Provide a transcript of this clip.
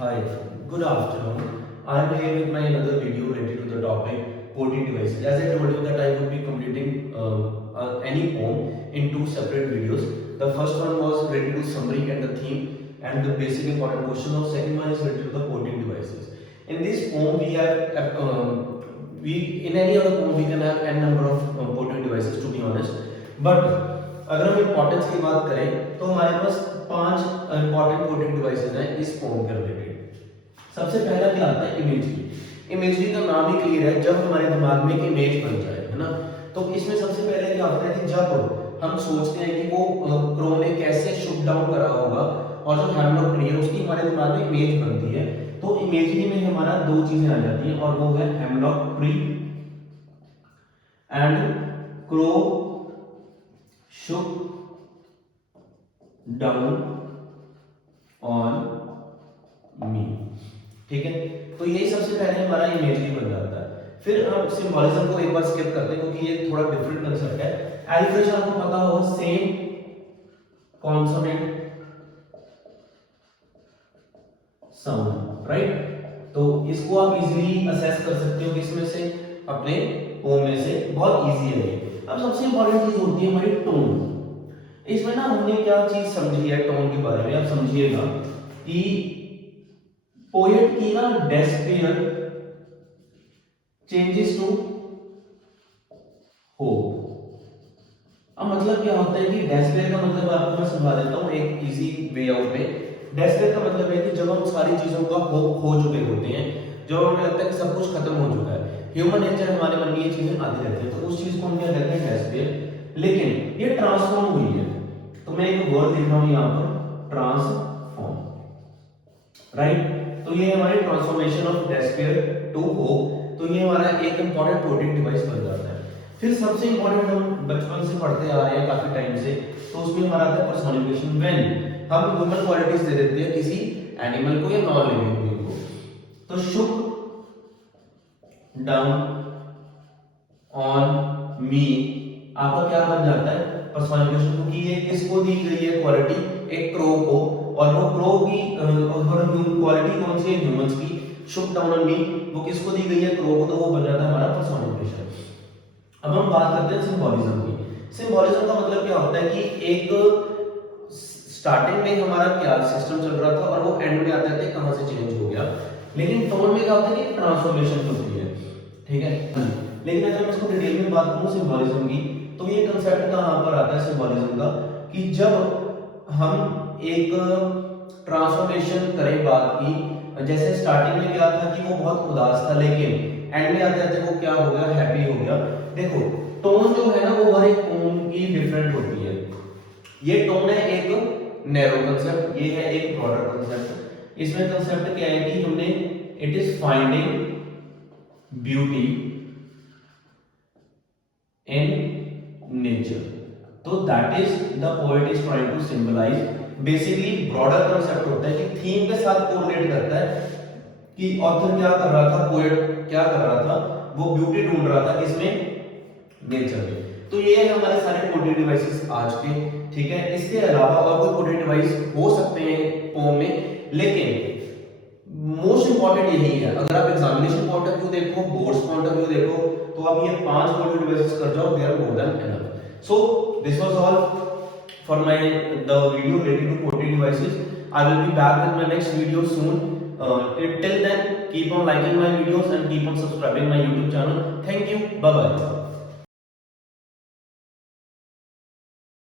Hi, good afternoon. I am here with my another video related to the topic coding devices. As I told you that I would be completing any poem in two separate videos. The first one was related to summary and the theme and the basic important question. Of second one is related to the coding devices. In this poem, we have we in any other poem we can have n number of coding devices, to be honest. But अगर हम importance की बात करें तो हमारे पास पांच important coding devices हैं इस फॉर्म के रिलेटेड। सबसे पहला क्या आता है? इमेजरी। इमेजरी का नाम ही क्लियर है, जब हमारे दिमाग में एक इमेज बन जाए, है ना। तो इसमें सबसे पहले क्या होता है कि जब हम सोचते हैं कि वो क्रो ने कैसे शूट डाउन करा होगा और जो हेमलॉक ट्री है उसकी हमारे दिमाग में इमेज बनती है, तो इमेजरी में हमारा दो चीजें आ जाती हैं और वो है hemlock tree and crow shook down on me। ठीक है, तो यही सबसे पहले हमारा इमेजरी बन जाता है। फिर हम सिंबोलिज्म को एक बार स्किप करते हैं क्योंकि ये थोड़ा डिफरेंट कंसेप्ट है। एलिफ्रेशन आपको पता होगा, सेम कॉन्सोनेंट साउंड, राइट। तो इसको आप इजीली असेस कर सकते हो किसमें से, अपने पोम में से, बहुत इजी है। अब सबसे इंपॉर्टेंट चीज होती है हमारी टोन। इसमें ना हमने क्या चीज समझी है टोन के बारे में, आप समझिएगा कि पोएट की ना डेस्पेयर चेंजेस टू होप। अब मतलब क्या होता है कि डेस्पेयर का मतलब आपको मैं समझा देता हूँ एक इजी वे आउट में। डेस्पेयर का मतलब है कि जब हम सारी चीजों का होप खो चुके होते हैं, जब हमें लगता है कि सब कुछ खत्म हो चुका है, ह्यूमन नेचर हमारे मन में ये चीजें आती रहती है, तो उस चीज को हम क्या कहते हैं? डेस्पेयर। लेकिन ये ट्रांसफॉर्म हुई है, तो मैं एक वर्ड लिख रहा हूं यहां पर, ट्रांसफॉर्म, राइट। तो ये हमारी transformation of despair to hope. तो ये हमारा एक इंपॉर्टेंट कोडिंग डिवाइस बन जाता है। फिर सबसे इंपॉर्टेंट हम बचपन से पढ़ते आ रहे हैं काफी टाइम से, तो उसमें हमारा आता है पर्सोनिफिकेशन। व्हेन हम ह्यूमन क्वालिटीज दे देते हैं किसी एनिमल को या नॉन लिविंग बीइंग को, तो शुक डाउन ऑन मी आपका क्या बन जाता है? पर्सोनिफिकेशन। क्योंकि ये किसको दी गई है क्वालिटी? एक क्रो को, और वो क्रो की क्वालिटी कौन सी है? ह्यूमंस की। शुक डाउन ऑन मी वो किसको दी गई है? क्रो को, तो वो बन जाता है हमारा पर्सोनिफिकेशन। अब हम बात करते हैं सिंबोलिज्म की। सिंबोलिज्म का मतलब क्या होता है कि एक स्टार्टिंग में हमारा क्या सिस्टम चल रहा था और वो एंड में आते आते कहां से चेंज हो गया। लेकिन टोन में क्या होता है कि ट्रांसफॉर्मेशन होती है, ठीक है। लेकिन अगर मैं इसको डिटेल में बात करूं सिंबोलिज्म की, तो ये कंसेप्ट कहां पर आता है सिंबोलिज्म का, कि जब हम एक ट्रांसफॉर्मेशन करें बात की, जैसे स्टार्टिंग में क्या था कि वो बहुत उदास था, लेकिन एंड में आते आते वो क्या हो गया? हैप्पी हो गया। देखो टोन जो है ना वो हर एक टोन की डिफरेंट होती है। ये टोन है एक नैरो कंसेप्ट, ये है एक ब्रॉडर कंसेप्ट। इसमें कंसेप्ट क्या है कि हमने it is finding beauty in nature, तो that is the poet is trying to symbolise. Basically broader concept होता है कि थीम के साथ कोरिलेट करता है कि ऑथर क्या कर रहा था, पोएट क्या कर रहा था, वो ब्यूटी ढूंढ रहा था किसमें? नेचर में। तो ये है हमारे सारे कोडिंग डिवाइसेस आज के, ठीक है। इसके अलावा और कोई कोडिंग डिवाइस हो सकते हैं पोम में, लेकिन मोस्ट इंपॉर्टेंट यही है। अगर आप एग्जामिनेशन पॉइंट ऑफ व्यू देखो, बोर्ड्स पॉइंट ऑफ व्यू देखो, तो आप ये पांच कोडिंग डिवाइसेस कर जाओ, they are more than enough. So this was all for my the video related to coding devices. I will be back with my next video soon. Till then, keep on liking my videos and keep on subscribing my YouTube channel. Thank you. Bye bye.